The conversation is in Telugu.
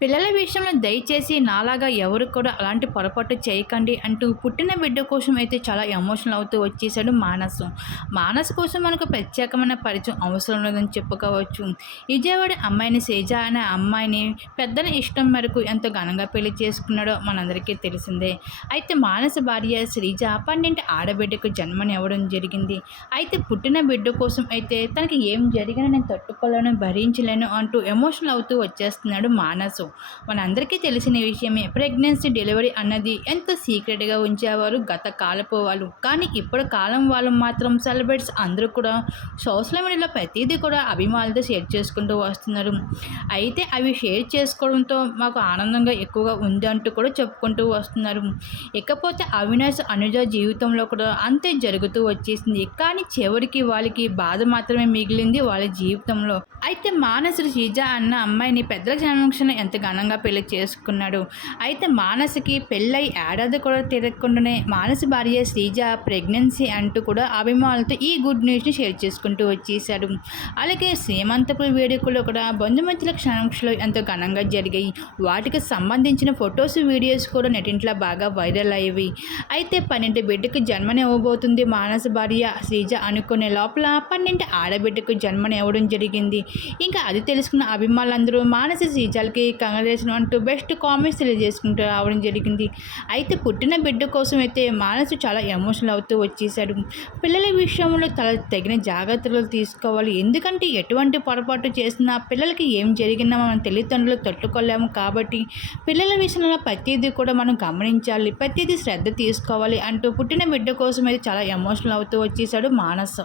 పిల్లల విషయంలో దయచేసి నాలాగా ఎవరు కూడా అలాంటి పొరపాటు చేయకండి అంటూ పుట్టిన బిడ్డ కోసం అయితే చాలా ఎమోషనల్ అవుతూ వచ్చేసాడు మానస్. మానస్ కోసం మనకు ప్రత్యేకమైన పరిచయం అవసరం లేదని చెప్పుకోవచ్చు. విజయవాడ అమ్మాయిని సేజ అనే అమ్మాయిని పెద్దల ఇష్టం మేరకు ఎంతో ఘనంగా పెళ్ళి చేసుకున్నాడో మనందరికీ తెలిసిందే. అయితే మానస భార్య శ్రీజ పన్నెండు ఆడబిడ్డకు జన్మనివ్వడం జరిగింది. అయితే పుట్టిన బిడ్డ కోసం అయితే తనకి ఏం జరిగినా నేను తట్టుకోలేను భరించలేను అంటూ ఎమోషనల్ అవుతూ వచ్చేస్తున్నాడు మానసు. మనందరికీ తెలిసిన విషయమే ప్రెగ్నెన్సీ డెలివరీ అన్నది ఎంత సీక్రెట్గా ఉంచేవారు గత కాలపు వాళ్ళు. కానీ ఇప్పుడు కాలం వాళ్ళు మాత్రం సెలబ్రిటీస్ అందరూ కూడా సోషల్ మీడియాలో ప్రతిదీ కూడా అభిమానులతో షేర్ చేసుకుంటూ వస్తున్నారు. అయితే అవి షేర్ చేసుకోవడంతో మాకు ఆనందంగా ఎక్కువగా ఉంది అంటూ కూడా చెప్పుకుంటూ వస్తున్నారు. ఇకపోతే అవినాష్ అనుజ జీవితంలో కూడా అంతే జరుగుతూ వచ్చేసింది. కానీ చివరికి వాళ్ళకి బాధ మాత్రమే మిగిలింది వాళ్ళ జీవితంలో. అయితే మానసు శ్రీజ అన్న అమ్మాయిని పెద్దల జన్మక్షణ ఎంత ఘనంగా పెళ్ళి చేసుకున్నాడు. అయితే మానసికి పెళ్ళై ఏడాది కూడా తిరగకుండానే మానస భార్య శ్రీజ ప్రెగ్నెన్సీ అంటూ కూడా అభిమానులతో ఈ గుడ్ న్యూస్ని షేర్ చేసుకుంటూ వచ్చేసాడు అలాగే శ్రీమంతపుల వేడుకలు కూడా బంధుమిత్రుల క్షణంలో ఎంతో ఘనంగా జరిగాయి. వాటికి సంబంధించిన ఫొటోస్ వీడియోస్ కూడా నెటింట్లో బాగా వైరల్ అయ్యేవి అయితే పన్నెండు బిడ్డకు జన్మనివ్వబోతుంది మానస భార్య శ్రీజ అనుకునే లోపల పన్నెండు ఆడబిడ్డకు జన్మనివ్వడం జరిగింది. ఇంకా అది తెలుసుకున్న అభిమానులందరూ మానస శ్రీజాలకి కంగ్రాచులేషన్ అంటూ బెస్ట్ కామెంట్స్ తెలియజేసుకుంటూ రావడం జరిగింది. అయితే పుట్టిన బిడ్డ కోసం అయితే మానసు చాలా ఎమోషనల్ అవుతూ వచ్చేసాడు పిల్లల విషయంలో తల తగిన జాగ్రత్తలు తీసుకోవాలి. ఎందుకంటే ఎటువంటి పొరపాటు చేసినా పిల్లలకి ఏం జరిగినా మనం తల్లిదండ్రులు తట్టుకోలేము కాబట్టి పిల్లల విషయంలో ప్రతిదీ కూడా మనం గమనించాలి. ప్రతిదీ శ్రద్ధ తీసుకోవాలి అంటూ పుట్టిన బిడ్డ కోసం అయితే చాలా ఎమోషనల్ అవుతూ వచ్చేసాడు మానసు.